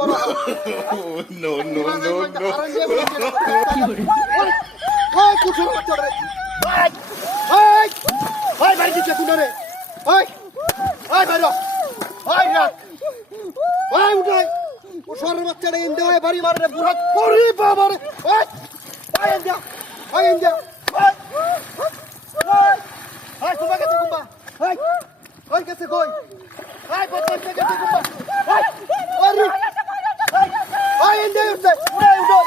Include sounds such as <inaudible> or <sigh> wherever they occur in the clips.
করো <laughs> no, no, no, no. ওই কুকুর বাচ্চা রে ওই ওই বাড়ি দিচ্ছে কোন রে। ওই ওই বাইরো। ওই রাখ ওই উঠাই ও সরের বাচ্চাটা ইন্দে ওই বাড়ি মারে বুড়া করি বাবা রে ওই ওই ইন্দে ওই ইন্দে ওই ওই কুম্বা গেছে কুম্বা ওই ওই গেছে কই ওই বদমাইশ গেছে কুম্বা ওই ওই রে ওই ওই ইন্দে উঠছে উড়ে উঠো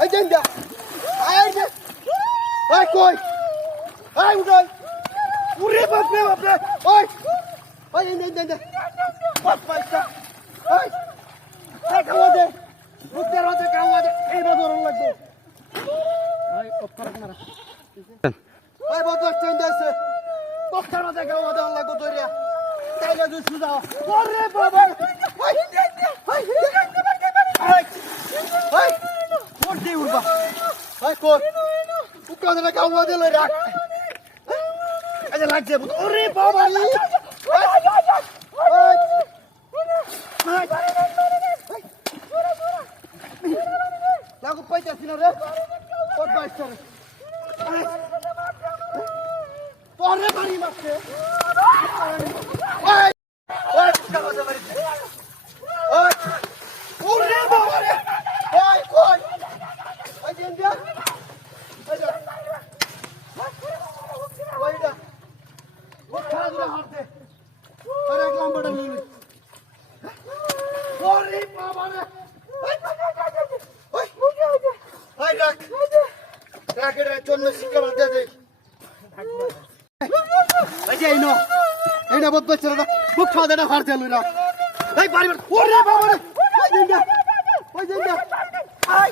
ওই যে ইন্দে ওই ইন্দে ওই কই ওই উঠো উড়ে বাপরে বাপরে ওই ওই ইন্দে ইন্দে ইন্দে বদমাইশটা ওই এই খাওয়া দে রুদ্রের মাঝে খাওয়া দে এই বাজার লাগবে ওই বদমাইশ চেঞ্জ আছে বক্তার মাঝে খাওয়া দেওয়ার লাগবে তোরিয়া তাইলে তুই সুদা ওরে বাবা ওই ওই ওই ওই কোন দি উড়বা ওই কোন উকাদরা খাওয়া দিল রাখ এই যে লাগছে ওরে বাবা লাগু পাইতাছি না রে। কত রে। পরে বাড়ি মারছে ওই ওই কাগজে বাড়িতে ওই ওরে বাবা রে ওই কই ওই যে ইন্ডিয়া ওই যে ওইটা ও খেলা দিলে হারতে আর এক লাম্বাটা নিয়ে ওরে বাবা রে ওই ওই রাখ। রাখ এটা জন্য শিক্ষা দিয়ে দেই এই যে এই নো বাচ্চা না খুব খাওয়া দাওয়া হারতে লই না এই বাড়ি ওরে বাবা রে ওই দিন ওই দিন আই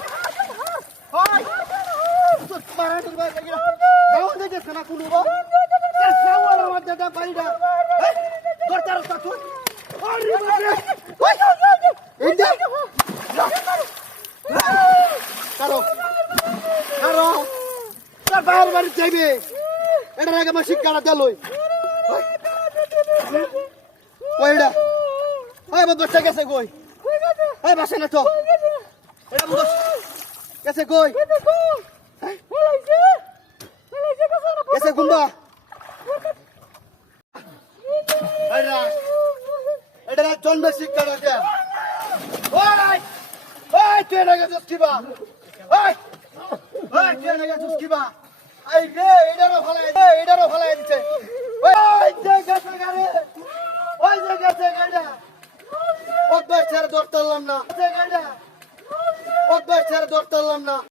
দে দা রাস্তা ওরে বাবা রে ওই এই দে কারও কারও তার বাইরে বাড়ি যাইবে। এটার আগে আমার শিক্ষাটা দেলই ওইটা ওই বদমাসটা গেছে কই? ওই বাসে না তো। এটা বদমাস গেছে কই? এই, গেছে গুম্বা। এটা এটা জন্মে শিক্ষাটা দে। ওই ওই তুই না গেছিস কিবা? তুই না গেছিস কিবা এই রে, এটারও ফলাই দে, এটারও ফলাই ওই যে গেছে গাড়ি। ওই যে গেছে গাড়িটা। ওই ছেড়ে দৌড় তুললাম না। গেছে গাড়িটা। ওই ছেড়ে দৌড় তুললাম না।